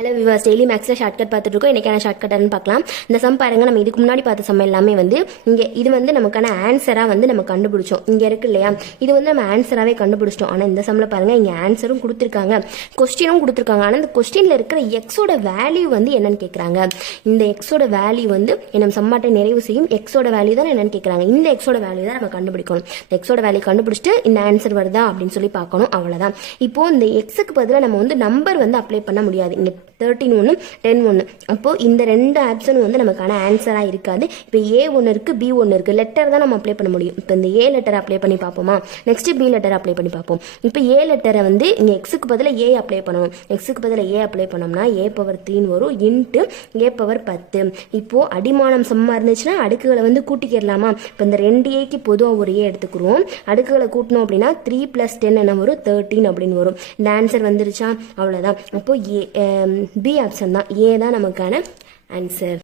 Hello விவாஸ், daily மேக்ஸில் shortcut பார்த்துட்டு இருக்கோம். இன்றைக்கான ஷார்ட்கட்னு பார்க்கலாம். இந்த சம் பாருங்க, நம்ம இதுக்கு முன்னாடி பார்த்த சம் எல்லாமே இங்கே இது நமக்கான ஆன்சராக நம்ம கண்டுபிடிச்சோம். இங்கே இருக்கு இல்லையா, இது நம்ம ஆன்சராகவே கண்டுபிடிச்சிட்டோம். ஆனால் இந்த சம்மில் பாருங்க, இங்கே ஆன்சரும் கொடுத்துருக்காங்க, கொஸ்டினும் கொடுத்துருக்காங்க. ஆனால் இந்த கொஸ்டினில் இருக்கிற எக்ஸோட வேல்யூ என்னன்னு கேட்குறாங்க. இந்த எக்ஸோட வேல்யூ நம்ம சம்மாட்டை நிறைவு செய்யும் எக்ஸோட வேல்யூ தான் என்னன்னு கேட்குறாங்க. இந்த எக்ஸோட வேல்யூ தான் நம்ம கண்டுபிடிக்கணும். இந்த எக்ஸோட வேல்யூ கண்டுபிடிச்சிட்டு இந்த ஆன்சர் வருதா அப்படின்னு சொல்லி பார்க்கணும். அவ்வளோதான். இப்போ இந்த எக்ஸுக்கு பதிலாக நம்ம நம்பர் அப்ளை பண்ண முடியாது. இங்கே 13 1 10 1. அப்போ இந்த ரெண்டு ஆப்ஷனும் நமக்கான ஆன்சரா இருக்காது. இப்போ ஏ ஒன்று இருக்கு, பி ஒன்று இருக்கு. லெட்டர் தான் நம்ம அப்ளை பண்ண முடியும். இப்போ இந்த ஏ லெட்டர் அப்ளை பண்ணி பார்ப்போமா, நெக்ஸ்ட் பி லெட்டர் அப்ளை பண்ணி பார்ப்போம். இப்போ ஏ லெட்டரை இங்கே எக்ஸுக்கு பதிலாக ஏ அப்ளை பண்ணணும். எக்ஸுக்கு பதிலாக ஏ அப்ளை பண்ணோம்னா ஏ பவர் 3 வரும் இன்ட்டு ஏ பவர் 10. இப்போ அடிமானம் சம்மா இருந்துச்சுன்னா அடுக்குகளை கூட்டிக்கிடலாமா. இப்போ இந்த 2 ஏக்கு பொதுவாக ஒரு ஏ எடுத்துக்கிறோம். அடுக்குகளை கூட்டணும் அப்படின்னா 3 + 10 என்ன வரும், 13 அப்படின்னு வரும். இந்த ஆன்சர் வந்துருச்சா, அவ்வளோதான். அப்போ ஏ பி ஆப்ஷன் தான், ஏ தான் நமக்கான ஆன்சர்.